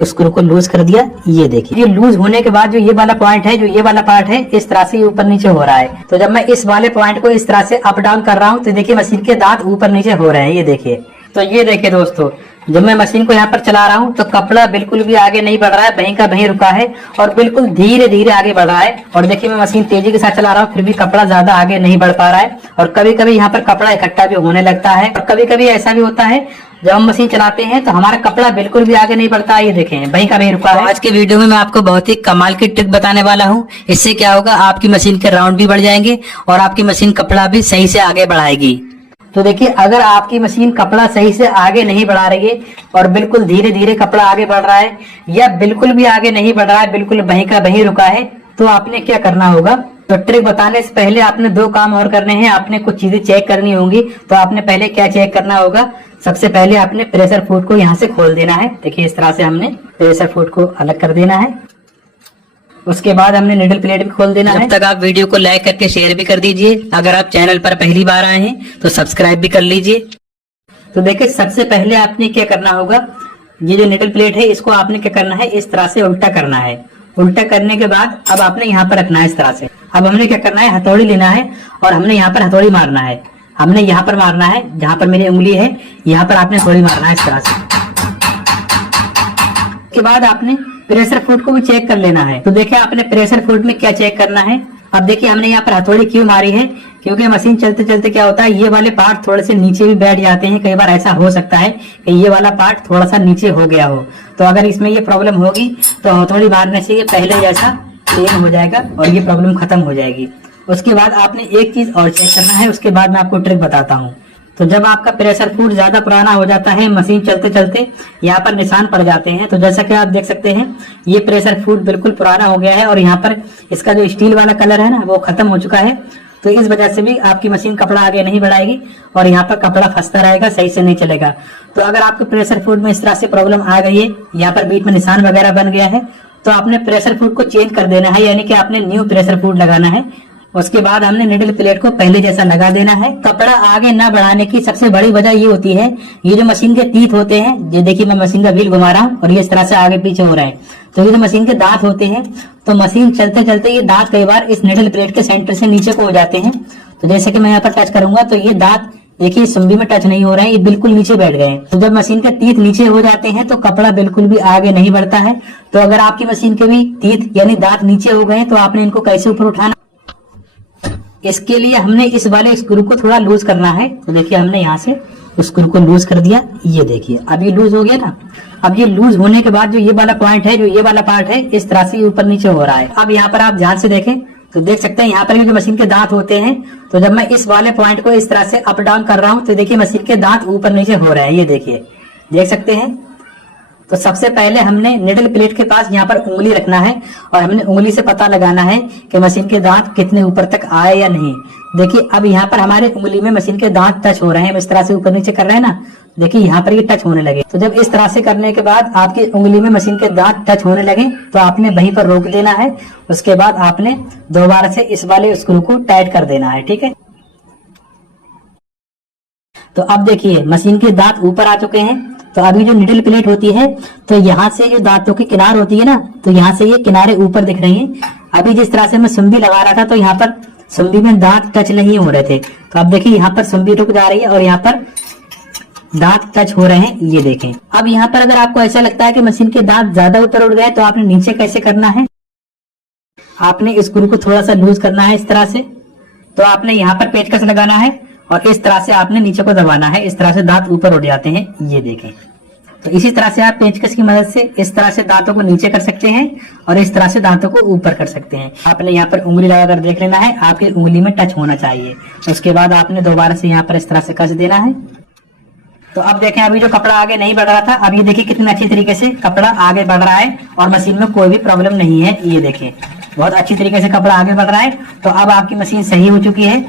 Screw को loose कर दिया। ये देखिए, ये लूज होने के बाद जो ये वाला पॉइंट है, जो ये वाला पार्ट है, इस तरह से ऊपर नीचे हो रहा है। तो जब मैं इस वाले पॉइंट को इस तरह से अप डाउन कर रहा हूँ तो देखिए मशीन के दांत ऊपर नीचे हो रहे हैं। ये देखिए, तो ये देखिए दोस्तों, जब मैं मशीन को यहाँ पर चला रहा हूँ तो कपड़ा बिल्कुल भी आगे नहीं बढ़ रहा है, वहीं का वहीं रुका है और बिल्कुल धीरे धीरे आगे बढ़ रहा है। और देखिए, मैं मशीन तेजी के साथ चला रहा हूँ, फिर भी कपड़ा ज्यादा आगे नहीं बढ़ पा रहा है। और कभी कभी यहाँ पर कपड़ा इकट्ठा भी होने लगता है और कभी कभी ऐसा भी होता है जब हम मशीन चलाते हैं तो हमारा कपड़ा बिल्कुल भी आगे नहीं बढ़ता है। ये देखें, वहीं का वहीं रुका है। आज के वीडियो में मैं आपको बहुत ही कमाल की ट्रिक बताने वाला हूँ। इससे क्या होगा, आपकी मशीन के राउंड भी बढ़ जाएंगे और आपकी मशीन कपड़ा भी सही से आगे बढ़ाएगी। तो देखिए, अगर आपकी मशीन कपड़ा सही से आगे नहीं बढ़ा रही है और बिल्कुल धीरे धीरे कपड़ा आगे बढ़ रहा है या बिल्कुल भी आगे नहीं बढ़ रहा है, बिल्कुल वहीं का वहीं रुका है, तो आपने क्या करना होगा। तो ट्रिक बताने से पहले आपने 2 काम और करने हैं। आपने कुछ चीजें चेक करनी होंगी। तो आपने पहले क्या चेक करना होगा, सबसे पहले आपने प्रेशर फुट को यहाँ से खोल देना है। देखिए, इस तरह से हमने प्रेशर फुट को अलग कर देना है। उसके बाद हमने निडल प्लेट भी खोल देना है। जब तक आप वीडियो को लाइक करके शेयर भी कर दीजिए। अगर आप चैनल पर पहली बार आए हैं तो सब्सक्राइब भी कर लीजिए। तो देखिए, सबसे पहले आपने क्या करना होगा, ये जो निडल प्लेट है इसको आपने क्या करना है, इस तरह से उल्टा करना है। उल्टा करने के बाद अब आपने यहाँ पर रखना है इस तरह से। अब हमने क्या करना है, हथौड़ी लेना है और हमने यहाँ पर हथौड़ी मारना है। हमने यहाँ पर मारना है, जहां पर मेरी उंगली है यहाँ पर आपने हथौड़ी मारना है इस तरह से। उसके बाद आपने प्रेशर फुट को भी चेक कर लेना है। तो देखिए, आपने प्रेशर फुट में क्या चेक करना है। अब देखिए, हमने यहाँ पर हथौड़ी क्यों मारी है, क्योंकि मशीन चलते चलते क्या होता है, ये वाले पार्ट थोड़े से नीचे भी बैठ जाते हैं। कई बार ऐसा हो सकता है कि ये वाला पार्ट थोड़ा सा नीचे हो गया हो। तो अगर इसमें ये प्रॉब्लम होगी तो हथौड़ी मारने से ये पहले जैसा प्लेन हो जाएगा और ये प्रॉब्लम खत्म हो जाएगी। उसके बाद आपने एक चीज और चेक करना है, उसके बाद मैं आपको ट्रिक बताता हूँ। तो जब आपका प्रेशर फुट ज्यादा पुराना हो जाता है, मशीन चलते चलते यहाँ पर निशान पड़ जाते हैं। तो जैसा कि आप देख सकते हैं, ये प्रेशर फुट बिल्कुल पुराना हो गया है और यहाँ पर इसका जो स्टील वाला कलर है ना, वो खत्म हो चुका है। तो इस वजह से भी आपकी मशीन कपड़ा आगे नहीं बढ़ाएगी और यहाँ पर कपड़ा फंसता रहेगा, सही से नहीं चलेगा। तो अगर आपके प्रेशर फुट में इस तरह से प्रॉब्लम आ गई है, यहाँ पर बीच में निशान वगैरह बन गया है, तो आपने प्रेशर फुट को चेंज कर देना है, यानी कि आपने न्यू प्रेशर फुट लगाना है। उसके बाद हमने निडल प्लेट को पहले जैसा लगा देना है। कपड़ा आगे ना बढ़ाने की सबसे बड़ी वजह ये होती है, ये जो मशीन के टीथ होते हैं, ये देखिए मैं मशीन का व्हील घुमा रहा हूँ और ये इस तरह से आगे पीछे हो रहा है। तो ये जो मशीन के दांत होते हैं, तो मशीन चलते चलते ये दांत कई बार इस निडल प्लेट के सेंटर से नीचे को हो जाते हैं। तो जैसे कि मैं यहाँ पर टच करूंगा तो ये दांत देखिए सुम्बी में टच नहीं हो रहे हैं, ये बिल्कुल नीचे बैठ गए हैं। तो जब मशीन के टीथ नीचे हो जाते हैं तो कपड़ा बिल्कुल भी आगे नहीं बढ़ता है। तो अगर आपकी मशीन के भी टीथ यानी दांत नीचे हो गए तो आपने इनको कैसे ऊपर उठाना, इसके लिए हमने इस वाले स्क्रू को थोड़ा लूज करना है। तो देखिए, हमने यहाँ से स्क्रू को लूज कर दिया। ये देखिए, अब ये लूज हो गया ना। अब ये लूज होने के बाद जो ये वाला पॉइंट है, जो ये वाला पार्ट है, इस तरह से ऊपर नीचे हो रहा है। अब यहाँ पर आप ध्यान से देखें तो देख सकते हैं यहाँ पर जो मशीन के दांत होते हैं, तो जब मैं इस वाले पॉइंट को इस तरह से अप डाउन कर रहा हूँ तो देखिए मशीन के दांत ऊपर नीचे हो रहे हैं। ये देखिए, देख सकते हैं। तो सबसे पहले हमने निडल प्लेट के पास यहाँ पर उंगली रखना है और हमने उंगली से पता लगाना है कि मशीन के दांत कितने ऊपर तक आए या नहीं। देखिए, अब यहाँ पर हमारे उंगली में मशीन के दांत टच हो रहे हैं। इस तरह से ऊपर नीचे कर रहे हैं ना, देखिए यहाँ पर ये टच होने लगे। तो जब इस तरह से करने के बाद आपकी उंगली में मशीन के दांत टच होने लगे तो आपने वहीं पर रोक देना है। उसके बाद आपने दोबारा से इस वाले स्क्रू को टाइट कर देना है। ठीक है, तो अब देखिए मशीन के दांत ऊपर आ चुके हैं। तो अभी जो निडल प्लेट होती है, तो यहाँ से जो दांतों की किनार होती है ना, तो यहाँ से ये किनारे ऊपर दिख रही हैं। अभी जिस तरह से मैं सुम्बी लगा रहा था तो यहाँ पर सुम्बी में दांत टच नहीं हो रहे थे। तो अब देखिए, यहाँ पर सुम्बी रुक जा रही है और यहाँ पर दांत टच हो रहे हैं। ये देखें। अब यहाँ पर अगर आपको ऐसा लगता है कि मशीन के दांत ज्यादा ऊपर उठ गए तो आपने नीचे कैसे करना है, आपने स्क्रू को थोड़ा सा लूज करना है इस तरह से। तो आपने यहाँ पर पेचकस लगाना है और इस तरह से आपने नीचे को दबाना है। इस तरह से दांत ऊपर उठ जाते हैं। ये देखें। तो इसी तरह से आप पेचकस की मदद से इस तरह से दांतों को नीचे कर सकते हैं और इस तरह से दांतों को ऊपर कर सकते हैं। आपने यहाँ पर उंगली लगाकर देख लेना है, आपकी उंगली में टच होना चाहिए। उसके बाद आपने दोबारा से यहाँ पर इस तरह से कस देना है। तो अब देखें, अभी जो कपड़ा आगे नहीं बढ़ रहा था, अब ये देखिए कितने अच्छी तरीके से कपड़ा आगे बढ़ रहा है और मशीन में कोई भी प्रॉब्लम नहीं है। ये देखें, बहुत अच्छी तरीके से कपड़ा आगे बढ़ रहा है। तो अब आपकी मशीन सही हो चुकी है।